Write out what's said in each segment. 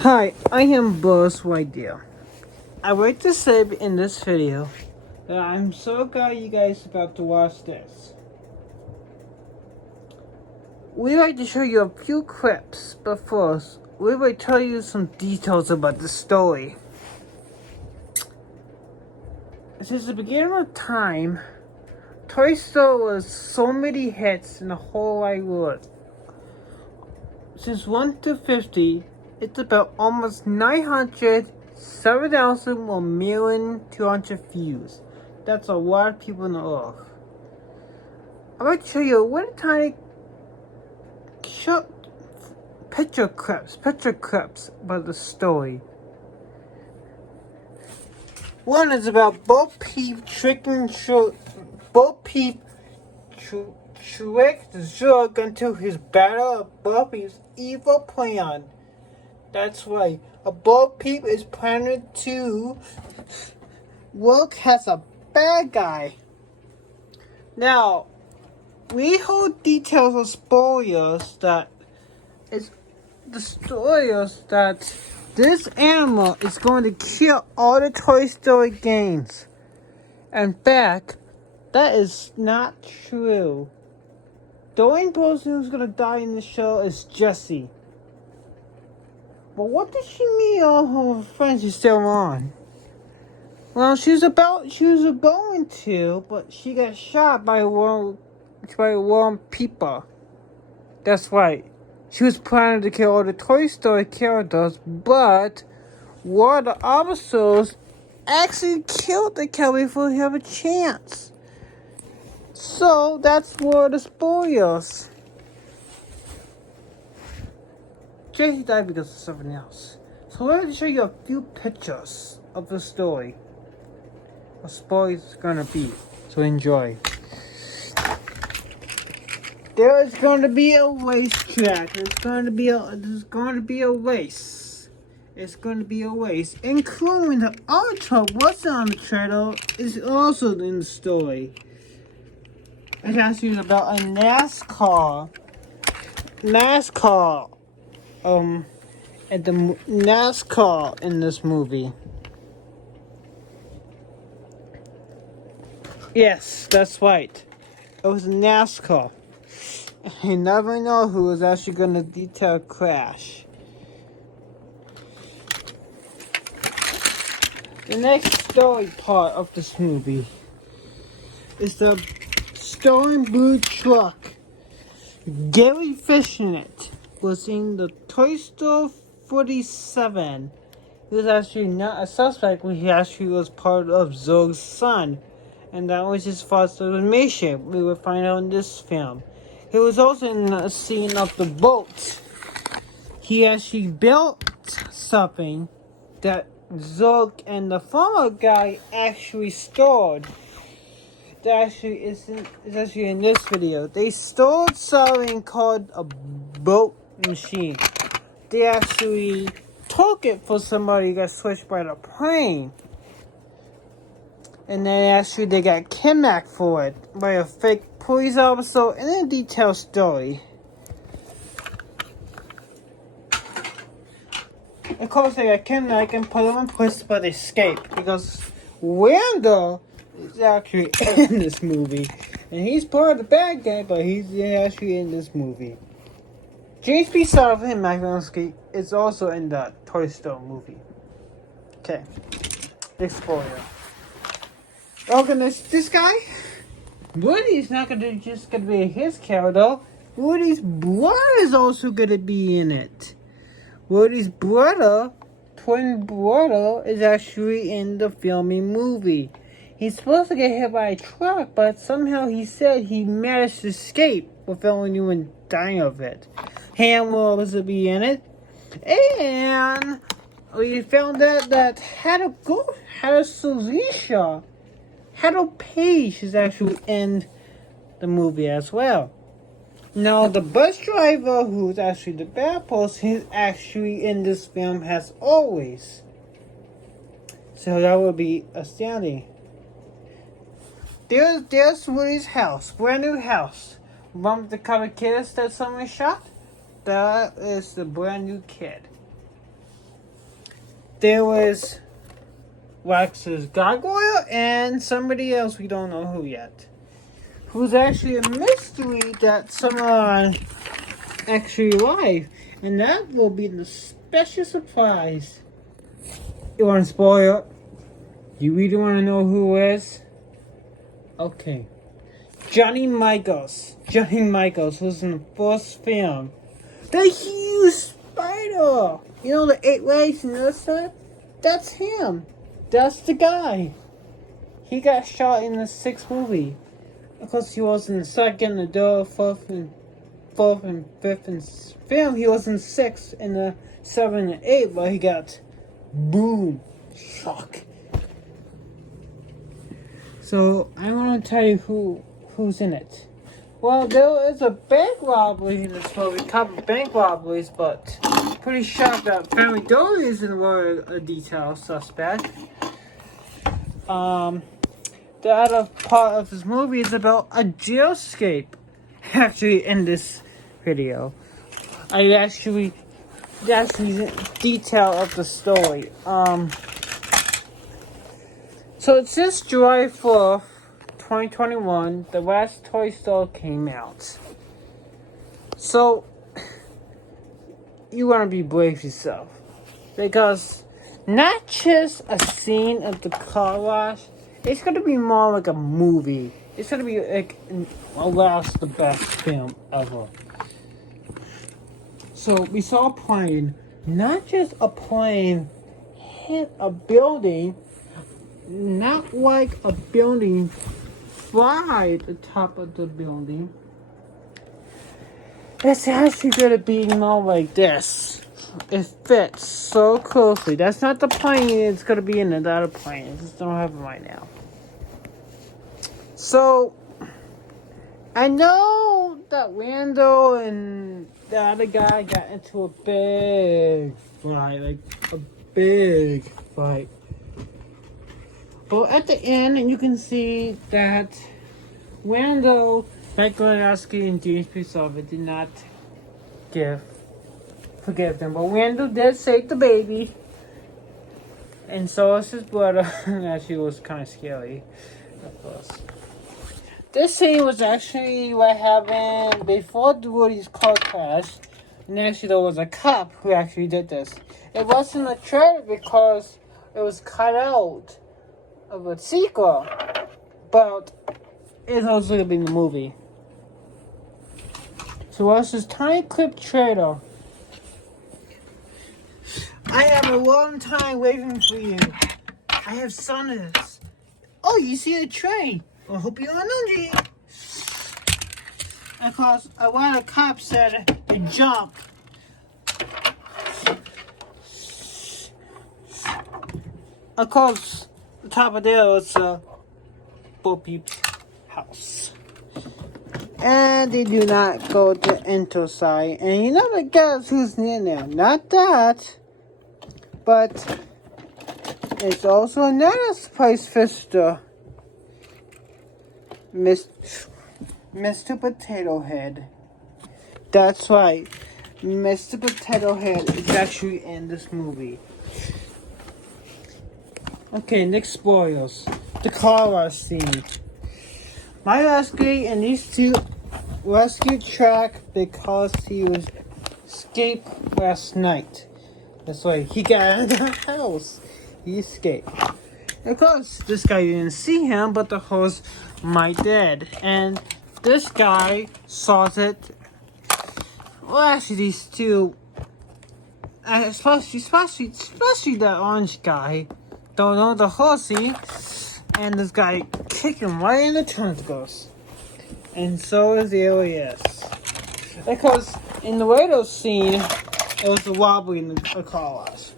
Hi, I am Buzz Lightyear. I would like to say in this video that I'm so glad you guys are about to watch this. We'd like to show you a few clips, but first, we will tell you some details about the story. Since the beginning of time, Toy Story was so many hits in the whole wide world. Since 1 to 50, it's about almost 907,000,200 views. That's a lot of people on the earth. I'd like to show you one tiny short picture clips about the story. One is about Bo Peep tricked Zurg into his battle of Bo Peep's evil plan. That's right, Bo Peep is planning to work as a bad guy. Now, we hold details of spoilers that this animal is going to kill all the Toy Story games. In fact, that is not true. The only person who's going to die in the show is Jessie. But what did she mean all her friends are still on? Well, she was going to, but she got shot by one people. That's right. She was planning to kill all the Toy Story characters, but one of the officers actually killed the cat before he had a chance. So that's where the spoilers. Jessie died because of something else. So let me show you a few pictures of the story. What spoilers gonna be. So enjoy. There is going to be a racetrack. There's going to be a race. It's going to be a race, including the ultra wasn't on the trailer. Is also in the story. It actually is about a NASCAR. And the NASCAR in this movie. Yes, that's right. It was NASCAR. You never know who is actually going to detail crash. The next story part of this movie is the stolen blue truck. Gary Fishnet was in the Toy Story 47. He was actually not a suspect when he actually was part of Zurg's son. And that was his false information. We will find out in this film. He was also in the scene of the boat. He actually built something that Zurg and the farmer guy actually stored. That actually is actually in this video. They stored something called a boat machine. They actually took it for somebody who got switched by the plane. And then actually they got kidnapped for it by a fake police officer in a detailed story. Of course they got kidnapped and put them in prison but they escaped because Randall is actually in this movie. And he's part of the bad guy, but he's actually in this movie. James B. Sullivan and Mike Wazowski is also in the Toy Story movie. Okay. Big spoiler. Okay, this guy, Woody's not just gonna be his character. Woody's brother is also gonna be in it. Woody's twin brother, is actually in the filming movie. He's supposed to get hit by a truck, but somehow he said he managed to escape without anyone dying of it. Hamler was to be in it, and we found out that Harold Page is actually in the movie as well. Now, the bus driver, who's actually the bad person, he's actually in this film as always. So that would be astounding. There's Woody's house, brand new house. Remember the colored kid that someone shot? That is the brand new kid. there was Wax's gargoyle and somebody else we don't know who yet. Who's actually a mystery that some are actually alive. And that will be the special surprise. You want to spoil it? You really want to know who it is? Okay. Johnny Michaels. Johnny Michaels, who's in the first film. The huge spider! You know the 8 legs and this stuff? That's him. That's the guy. He got shot in the 6th movie. Of course, he was in the 2nd, the 3rd, 4th, and 5th and film. He was in 6th, in the 7th and 8th, but he got boom, shock. So I want to tell you who's in it. Well, there is a bank robbery in this movie, a couple of bank robberies, but pretty shocked that Family Dolly isn't a detailed suspect. The other part of this movie is about a jail escape. Actually, in this video, that's the detail of the story. So since July 4th, 2021, the last Toy Story came out. So you want to be brave yourself, because not just a scene of the car wash. It's gonna be more like a movie. It's gonna be like the best film ever. So we saw a plane, not just a plane hit a building, not like a building fly at the top of the building. It's actually gonna be more like this. It fits so closely. That's not the plane it's gonna be in, the other plane. I just don't have it right now. So I know that Randall and the other guy got into a big fight. But at the end, you can see that Randall, Mike Glenowski, and James P. Sullivan did not forgive them. But Randall did save the baby. And so is his brother. Actually, it was kind of scary at first. This scene was actually what happened before Woody's car crash. And actually, there was a cop who actually did this. It wasn't a trailer because it was cut out of a sequel. But it's also going to be in the movie. So what's this tiny clip trailer? I have a long time waiting for you. I have Sonnets. Oh, you see the train. I hope you're on energy. Of course, one of the cops said to jump. Of course, the top of there was Bo Peep's house. And they do not go to inside. And you know the guys who's in there. Not that. But it's also another spice visitor. Mr. Potato Head. That's right. Mr. Potato Head is actually in this movie. Okay, next spoilers. The car wash scene. My rescue and these two rescued Track because he was escaped last night. That's right, he got out of the house. He escaped. Of course, this guy didn't see him, but the horse might did. And this guy saw it. Well, actually, these two, especially that orange guy, don't know the horsey, and this guy kicked him right in the tentacles. And so is the alias. Because in the radio scene, it was a robbery in the car wash.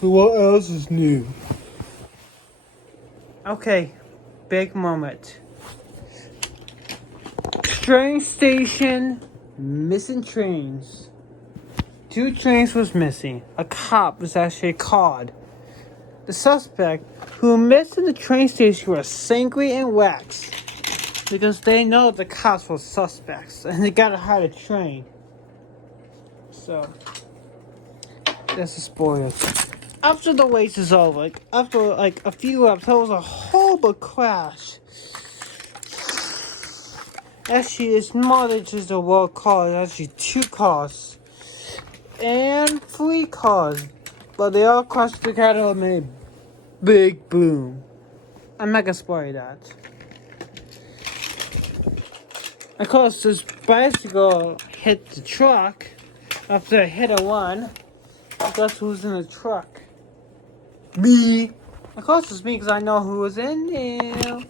So what else is new? Okay, big moment. Train station, missing trains. 2 trains was missing. A cop was actually caught. The suspect who missed in the train station was angry and waxed because they know the cops were suspects and they gotta hide a train. So that's a spoiler. after the race is over, like after like a few laps, there was a horrible crash. Actually, it's more than just a world car. It's actually 2 cars and 3 cars, but they all crashed together and made a big boom. I'm not gonna spoil you that. Of course, this bicycle hit the truck after it hit a one. Guess who's in the truck? Me. Of course, it's me because I know who was in there.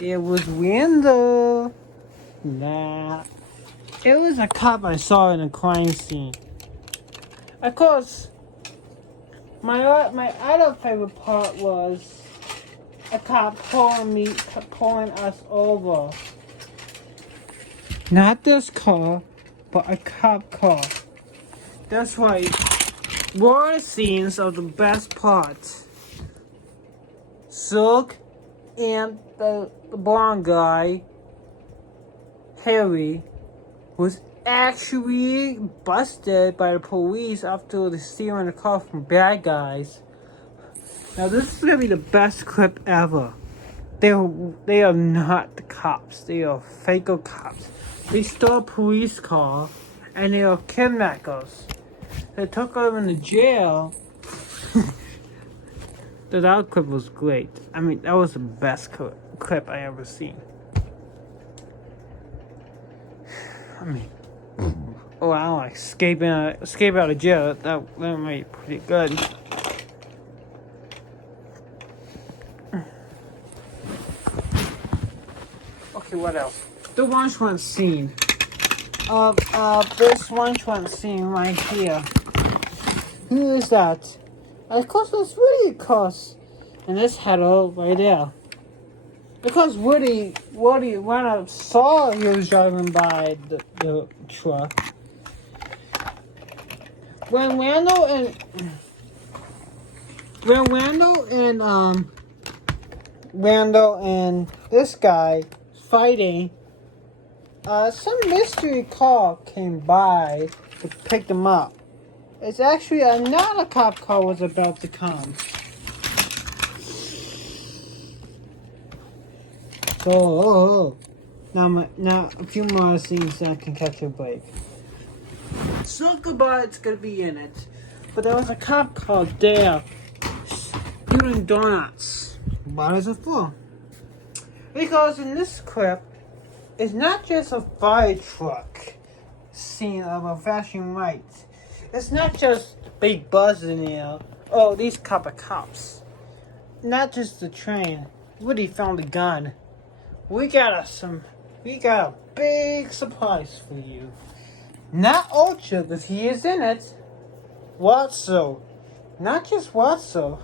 It was Randall. Nah. It was a cop I saw in a crime scene. Of course, my other favorite part was a cop pulling us over. Not this car, but a cop car. That's right. War scenes are the best parts. Silk and the blonde guy, Harry, was actually busted by the police after they stealing the car from bad guys. Now this is gonna be the best clip ever. They are not the cops. They are fake cops. They stole a police car and they are kidnappers. They took them into jail. That clip was great. I mean, that was the best clip I ever seen. I mean, oh, I don't like escape out of jail. That might be pretty good. Okay, what else? The lunch scene. This lunch scene right here. Who is that? Of course, it's Woody, of course. And this header right there. Because Woody, when I saw he was driving by the truck. When Randall and this guy fighting, some mystery car came by to pick them up. It's actually another cop car was about to come. So, now a few more scenes so I can catch a break. So goodbye, it's gonna be in it. But there was a cop car there doing donuts. What is it for? Because in this clip, it's not just a fire truck scene of a flashing light. It's not just big buzz in the air. Oh, these cops. Not just the train. Woody found a gun. We got a big surprise for you. Not Ultra, because he is in it. Watso. Not just Watso.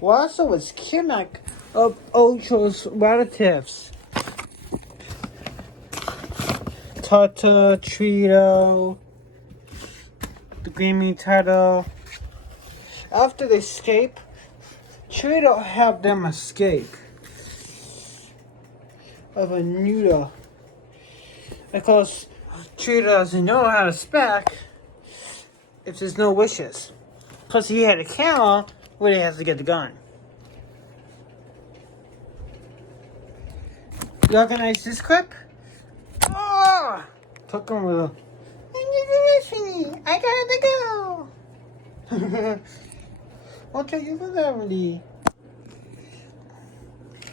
Watso was kidnapped of Ultra's relatives. Tata, Trito, the Green Turtle. After they escape, Trito helped them escape of a neuter. Because Trito doesn't know how to spec if there's no wishes. Plus he had a camera where he has to get the gun. You recognize this clip? Oh! Took him with a... I gotta go! I'll tell you for that.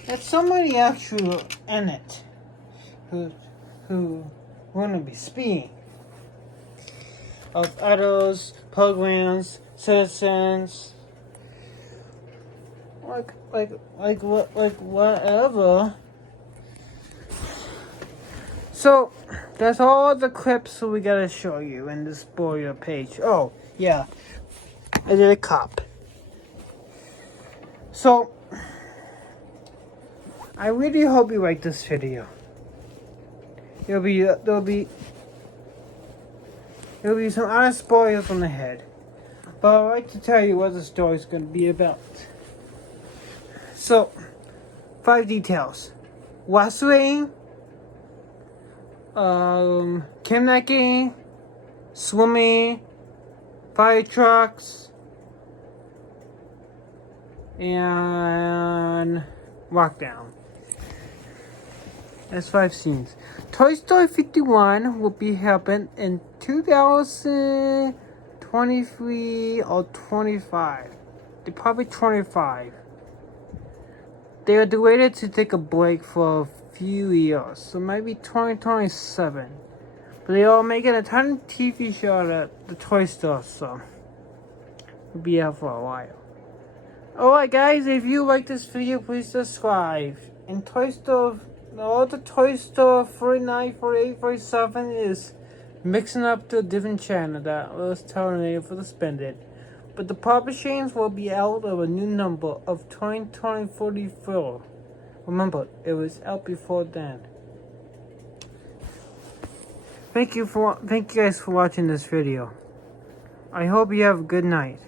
That's somebody actually in it who wanna be speaking of others, programs, citizens, whatever. So that's all the clips we gotta show you in this spoiler page. Oh yeah, I did a cop. So I really hope you like this video. There'll be some honest spoilers on the head, but I'd like to tell you what the story's going to be about. So, 5 details: wrestling, kidnapping, swimming, fire trucks, and Lockdown. That's 5 scenes. Toy Story 51 will be happening in 2023 or 25. They're probably 25. They are delayed to take a break for a few years, so maybe 2027. But they are making a ton of TV show at the toy store, so we'll be out for a while. Alright guys, if you like this video, please subscribe. And Toy Store, all the Toy Store 49, 48, 47 is mixing up to a different channel that was telling for the spend it. But the publishings will be out of a new number of 2044. Remember, it was out before then. Thank you guys for watching this video. I hope you have a good night.